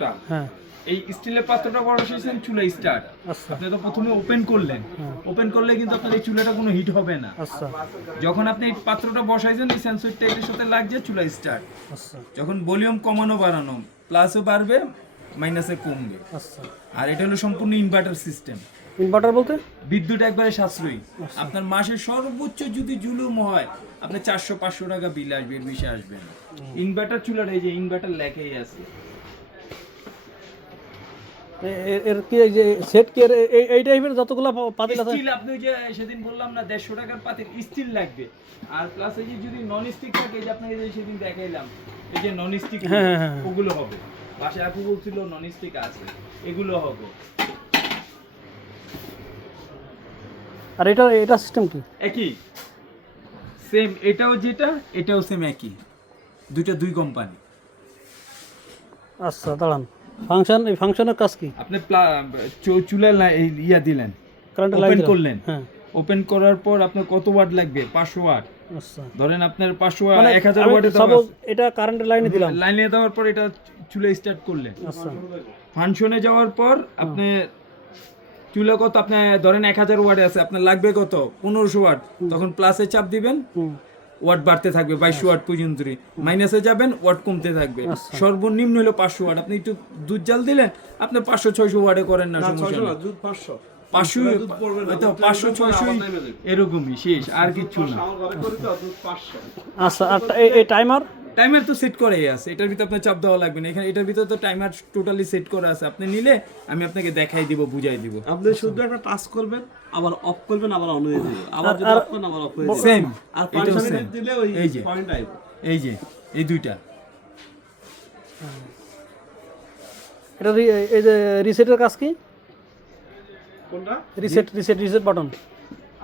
পাত্রটা। হ্যাঁ। এই স্টিলের পাত্রটা বসাইছেন চুলা স্টার্ট আচ্ছা। আপনি তো প্রথমে ওপেন করলেন। হ্যাঁ। ওপেন করলে কিন্তু আপনার এই চুলাটা কোনো হিট হবে না। আচ্ছা। যখন আপনি এই পাত্রটা বসাইছেন এই সেন্সরটা এটার সাথে লাগছে চুলা স্টার্ট আচ্ছা। যখন ভলিউম কমানো বাড়ানো প্লাসও বাড়বে মাইনাসে কমবে। আর এটা হলো সম্পূর্ণ ইনভার্টার সিস্টেম ইনভার্টার বলতে? বিদ্যুৎ একবারে সাশ্রয়ী। আপনার মাসে সর্বোচ্চ যদি জুলুম হয় আপনার চারশো পাঁচশো টাকা বিল আসবে এর বেশি আসবে না। ইনভার্টার চুলাটা এই যে ইনভার্টার লেখাই আছে। এর কি এই যে সেট কি এই এই টাইপের যতগুলো পাতিল আছে? স্টিল আপনি যে সেদিন বললাম না দেড়শো টাকার পাতিল স্টিল লাগবে। আর প্লাস এই যে যদি নন স্টিক থাকে এই যে আপনাকে যে সেদিন দেখাইলাম এই যে নন স্টিক হ্যাঁ, হ্যাঁ, হ্যাঁ। ওগুলো হবে। বাসায় আপু বলছিল নন স্টিক আছে এগুলো হবে। আর এটা এটা সিস্টেম কি? একই। সেম এটাও যেটা এটাও সেম একই। দুইটা দুই কোম্পানি আচ্ছা দাঁড়ান। ফাংশন এই ফাংশনের কাজ কি? আপনি চুলার ইয়া দিলেন। কারেন্ট ওপেন লাইন করলেন। হ্যাঁ। ওপেন করার পর আপনার কত ওয়াট লাগবে? পাঁচশো ওয়াট আচ্ছা। ধরেন আপনার পাঁচশো ওয়াট মানে এক হাজার আমি ওয়াটে suppose এটা কারেন্টের লাইনে দিলাম। লাইনে দেওয়ার পর এটা চুলা স্টার্ট করলেন। আচ্ছা। ফাংশনে যাওয়ার পর আপনি চুলা কত আপনি ধরেন এক হাজার ওয়াট আছে আপনার লাগবে কত? পনেরোশো ওয়াট তখন প্লাসে চাপ দিবেন। হুম। ওয়াট বাড়তে থাকবে বাইশশো ওয়াট পর্যন্ত মাইনাসে যাবেন ওয়াট কমতে থাকবে। আচ্ছা। সর্বনিম্ন হলো পাঁচশো ওয়াট আপনি একটু দুধ জাল দিলেন আপনার পাঁচশো ছয়শো ওয়াটে করেন না সমস্যা। পাঁচশো। পাঁচশো ছয়শো এরকমই শেষ আর কিচ্ছু না। আচ্ছা আর এই টাইমার টাইমার তো সেট করাই আছে। এটার ভিতরে আপনার চাপ দেওয়া লাগবে না। এখানে এটার ভিতরে তো টাইমার টোটালি সেট করা আছে। আপনি নিলে আমি আপনাকে দেখাই দিব বুঝাই দিব। আপনি শুধু একটা টাচ করবেন আবার অফ করবেন আবার অন হয়ে যাবে। আবার যদি অফ করেন আবার অফ হয়ে যাবে। সেম আর ফাংশন সেম দিলে ওই এই যে পয়েন্ট আইবে। এই যে এই দুইটা। এটা এই যে রিসেটের কাজ কি? কোনটা? রিসেট রিসেট রিসেট বাটন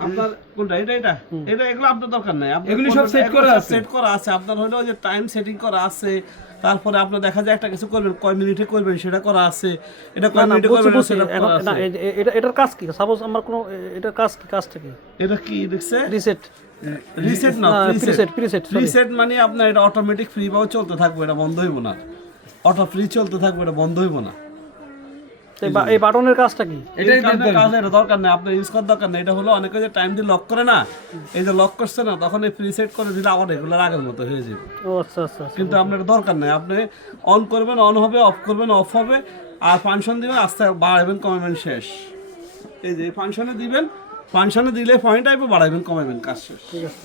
আপনার কোনটা? এটা এটা? এটা এগুলো আপনার দরকার নাই। এগুলি সব set করা আছে। সেট করা আছে। আপনার হলো যে টাইম সেটিং করা আছে তারপরে আপনার দেখা যায় একটা কিছু করবেন কয় মিনিটে করবেন সেটা করা আছে। এটা কয় মিনিটে করবেন সেটা করা আছে। এটা এটার কাজ কি? সাপোজ আমার কোনো এটার কাজ কি কাজটা কি? এটা কি দেখছে? রিসেট রিসেট না প্রিসেট প্রিসেট মানে আপনার এটা অটোমেটিক ফ্রি বাও চলতে থাকবে এটা বন্ধ হইব না। অটো ফ্রি চলতে থাকবে এটা বন্ধ হইব না। এই বাটনের কাজটা কি? এটাই দরকার। কাজ এটা দরকার নেই। আপনার ইউজ করার দরকার নেই। এটা হলো অনেকে যে টাইম দিয়ে লক করে না এই যে লক করছে না তখন এই প্রি সেট করে দিলে আবার রেগুলার আগের মতো হয়ে যাবে। ও আচ্ছা আচ্ছা আচ্ছা। কিন্তু আপনার দরকার নেই। আপনি অন করবেন অন হবে অফ করবেন অফ হবে আর ফাংশন দিবেন আস্তে বাড়াবেন কমাবেন শেষ। এই যে ফাংশনে দিবেন ফাংশনে দিলে পয়েন্ট আইবে বাড়াবেন কমাবেন কাজ শেষ। ঠিক আছে